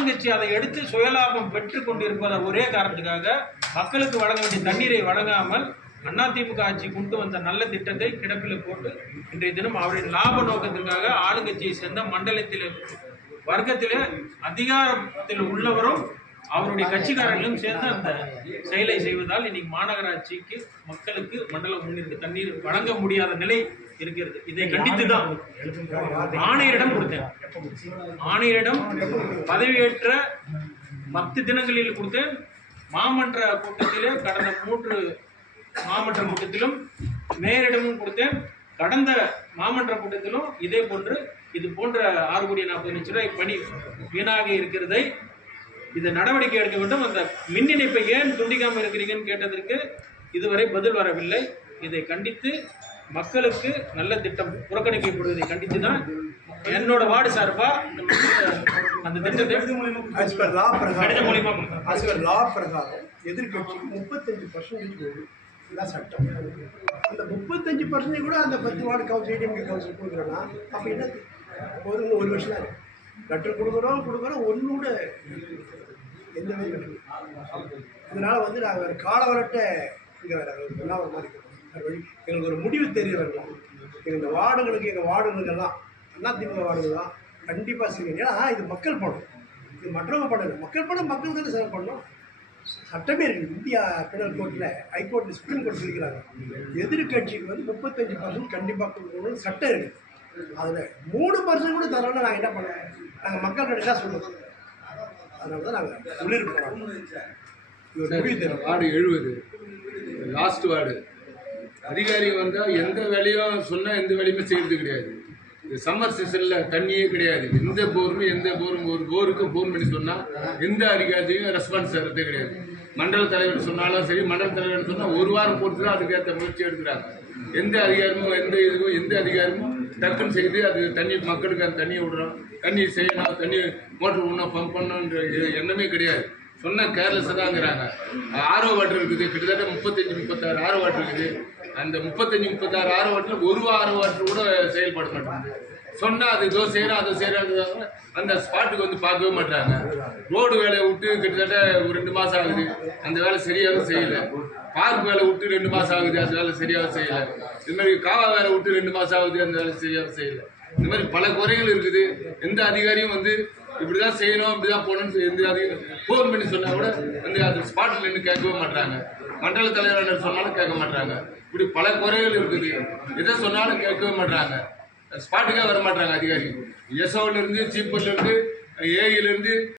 ஆளுங்கட்சி அதை எடுத்து சுயலாபம் பெற்று கொண்டிருப்பத ஒரே காரணத்துக்காக மக்களுக்கு வழங்க வேண்டிய தண்ணீரை வழங்காமல் அதிமுக ஆட்சி கொண்டு வந்த நல்ல திட்டத்தை கிடப்பில் போட்டு இன்றைய தினம் அவரின் லாப நோக்கத்திற்காக ஆளுங்கட்சியை சேர்ந்த மண்டலத்தில் வர்க்கத்தில் அதிகாரத்தில் உள்ளவரும் அவருடைய கட்சிக்காரர்களும் சேர்ந்து அந்த செயலை செய்வதால் இன்னைக்கு மாநகராட்சிக்கு மக்களுக்கு மண்டல முன்னிற்கு தண்ணீர் வழங்க முடியாத நிலை இருக்கிறது. இதை கண்டித்து தான் ஆணையரிடம் கொடுத்தேன். ஆணையரிடம் பதவியேற்ற பத்து தினங்களில் கொடுத்தேன். மாமன்ற கூட்டத்திலே கடந்த மூன்று மாமன்ற கூட்டத்திலும் மேயரிடமும் கொடுத்தேன். கடந்த மாமன்ற கூட்டத்திலும் இதே போன்று இது போன்ற ஆறு கோடி நாற்பது லட்சம் ரூபாய் பணி வீணாக இருக்கிறதை இது நடவடிக்கை எடுக்க வேண்டும். அந்த மின் இணைப்பை ஏன் துண்டிக்காமல் இருக்கிறீங்கன்னு கேட்டதற்கு இதுவரை பதில் வரவில்லை. இதை கண்டித்து மக்களுக்கு நல்ல திட்டம் புறக்கணிக்கப்படுவதை கண்டித்து தான் என்னோட வார்டு சார்பா அந்த திட்டத்தை மூலியமா law பிரகாரம் எதிர்கட்சிக்கு முப்பத்தஞ்சு பர்சன்டேஜ் இதான் சட்டம். அந்த முப்பத்தஞ்சு பர்சன்டேஜ் கூட அந்த பத்து வார்டு கவுன்சில் ஏடிஎம்கே கவுன்சில் கொடுக்குறோன்னா அப்போ என்ன ஒரு ஒரு வருஷம் தான் இருக்கு. லெட்டர் கொடுக்குறோம் கொடுக்குறோம் ஒன்று கூட எந்த வேலையும் இதனால் வந்து நாங்கள் ஒரு காலவரட்ட இங்கே வேறு உண்ணாவிரமா இருக்கிறோம் எங்களுக்கு ஒரு முடிவு தெரிய வரலாம் எங்கள் இந்த வார்டுகளுக்கு எங்கள் வார்டுகளுக்கெல்லாம் அதிமுக வார்டுகள் தான் கண்டிப்பாக செய்யணும். ஏன்னா இது மக்கள் படம். இது மற்றவங்க படம் இல்லை. மக்கள் படம் மக்கள் தானே செலவு பண்ணணும். சட்டமே இருக்குது இந்தியா பினல் கோர்ட்டில் ஹைகோர்ட்டில் சுப்ரீம் கோர்ட் இருக்கிறாங்க எதிர்கட்சிக்கு வந்து முப்பத்தஞ்சு பர்சன்ட் கண்டிப்பாக கொடுக்கணும்னு சட்டம் இருக்குது அதில் மூணு பர்சன்ட் கூட தரோம்னா நாங்கள் என்ன பண்ணுவோம் நாங்கள் மக்கள்கிட்ட என்ன சொல்லுவோம் அதனால தான் நாங்கள் வார்டு எழுபது. Last ward. அதிகாரி வந்தால் எந்த வேலையும் சொன்னால் எந்த வேலையுமே செய்யறது கிடையாது. இந்த சம்மர் சீசனில் தண்ணியே கிடையாது. எந்த போரும் எந்த போரும் ஒரு போருக்கு ஃபோன் பண்ணி சொன்னால் எந்த அதிகாரியும் ரெஸ்பான்ஸ் தரதே கிடையாது. மண்டல தலைவர் சொன்னாலும் சரி மண்டல தலைவர் சொன்னால் ஒரு வாரம் பொறுத்து தான் அதுக்கேற்ற முயற்சி எடுக்கிறாங்க. எந்த அதிகாரமும் எந்த இதுவும் எந்த அதிகாரமும் டக்குன்னு செய்து அது தண்ணி மக்களுக்கு அந்த தண்ணியை விடுறோம். தண்ணி செய்யணும். தண்ணி மோட்டர் ஒன்றும் பம்ப் பண்ணணுன்ற எண்ணமே கிடையாது. சொன்ன கேர்லெஸ் தாங்கிறாங்க ஆரோ வாட்டர் இருக்குது. கிட்டத்தட்ட முப்பத்தஞ்சு முப்பத்தாறு ஆரோ வாட்டர் இருக்குது. அந்த முப்பத்தஞ்சு முப்பத்தாறு ஆரோ வாட்டரில் ஒரு ஆரோ வாட்டர் கூட செயல்பட மாட்டேங்குது. சொன்னா அது இதோ செய்யறோம் அதை செய்யறாங்க அந்த ஸ்பாட்டுக்கு வந்து பார்க்கவே மாட்டாங்க ரோடு வேலையை விட்டு கிட்டத்தட்ட ஒரு ரெண்டு மாசம் ஆகுது. அந்த வேலை சரியாகவும் செய்யல. பார்க் வேலை விட்டு ரெண்டு மாசம் ஆகுது அந்த வேலை சரியாக செய்யல. இது மாதிரி காவா வேலை விட்டு ரெண்டு மாசம் ஆகுது அந்த வேலை சரியாக செய்யல. இந்த மாதிரி பல குறைகள் இருக்குது. எந்த அதிகாரியும் வந்து இப்படிதான் செய்யணும் இப்படிதான் போகணும்னு எந்த அதிகாரி ஃபோன் பண்ணி சொன்னா கூட வந்து அந்த ஸ்பாட்டில் நின்று கேட்கவே மாட்டாங்க மண்டல தலைவர் சொன்னாலும் கேட்க மாட்டாங்க இப்படி பல குறைகள் இருக்குது. எதை சொன்னாலும் கேட்கவே மாட்டாங்க ஸ்பாட்டுக்கே வர மாட்டாங்க அதிகாரி எஸ்ஓல இருந்து சீப்பர்ல இருந்து ஏஇல இருந்து